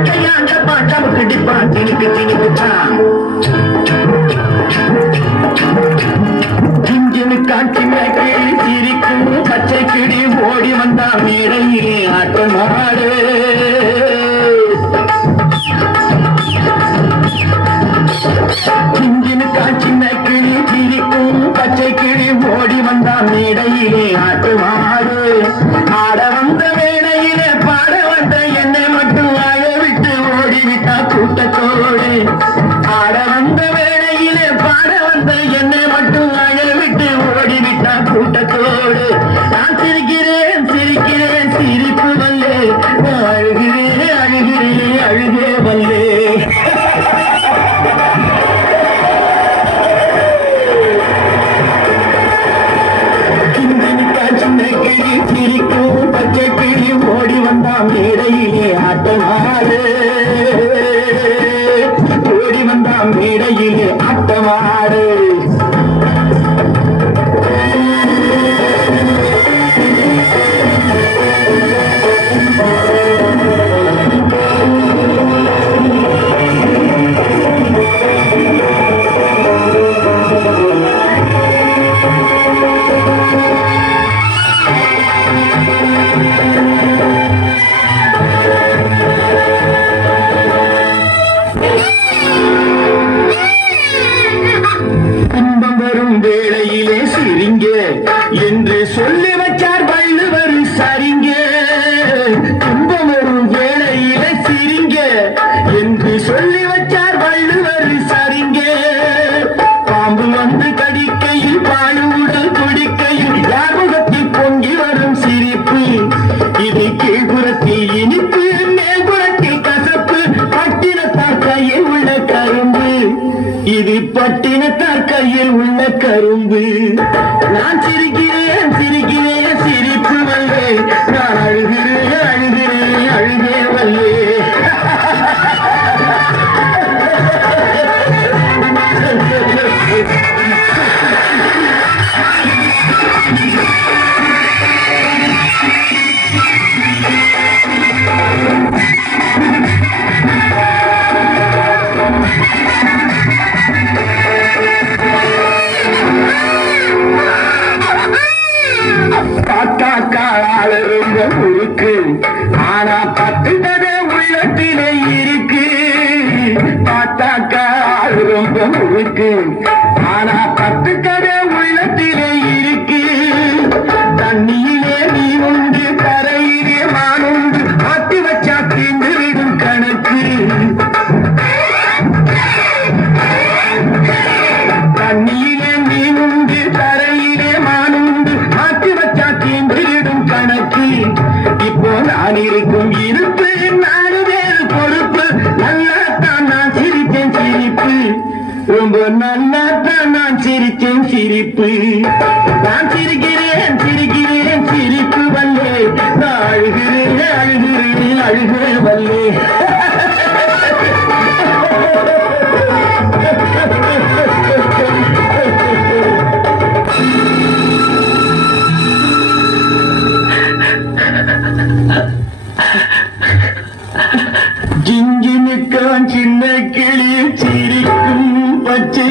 கையாண்ட பாட்டம் கிடிப்பான் திணிக்கு திணிக்குத்தான் கிஞ்சினு காட்சி மேக்கிளி சிரிக்கும் பச்சை கிளி ஓடி வந்தா மேடையிலே ஆட்டம் ஆடு காட்சி மேக்கிளி சிரிக்கும் பச்சை கிளி ஓடி வந்தா மேடையிலே ஆட்டம் ஆட வந்த வேளையிலே கூட்டத்தோடு மேடையிலே அட்டமாடு என்று சொல்லி வச்சார் வள்ளுவர் சரிங்க. துன்பம் வரும் வேளையில சிரிங்க. என்று சொல்லி வச்சார் வள்ளுவர் சரிங்க. பாம்பு வந்து கடிக்கையில் பாழுவுடல் துடிக்கையில் யார் முகத்தில் பொங்கி வரும் சிரிப்பு. இது கீழ்புறத்தில் இனிப்பு மேல்புறத்தில் கசப்பு. பட்டினத்தார் கையில் உள்ள கரும்பு. இது பட்டினத்தார் கையில் உள்ள கரும்பு. நான் சிரிக்கிறேன். காக்காக்காள் ரொம்ப முறுக்கு ஆனா பத்துட்டதே உள்ளத்திலே இருக்கு. தண்ணியிலே நீ உண்டு கரையிலே மானுண்டு மாட்டி வச்சா தீண்டு கணக்கு. தண்ணியிலே மீன் உண்டு தரையிலே மானுண்டு மாற்றி வச்சா தீண்டிடும் கணக்கு. இப்போ நான் இருக்கும் ரொம்ப நல்லா தான் நான் சிரிச்சேன் சிரிப்பு. நான் சிரிக்கிறேன் சிரிக்கிறேன் சிரிப்பு வல்லே. நான் அழுகிறேன் அழுகிறேன் அழுகிறேன் வல்லே. ஜிஞ்சினுக்கான் சின்ன கிளிய சிரிக்க பச்சை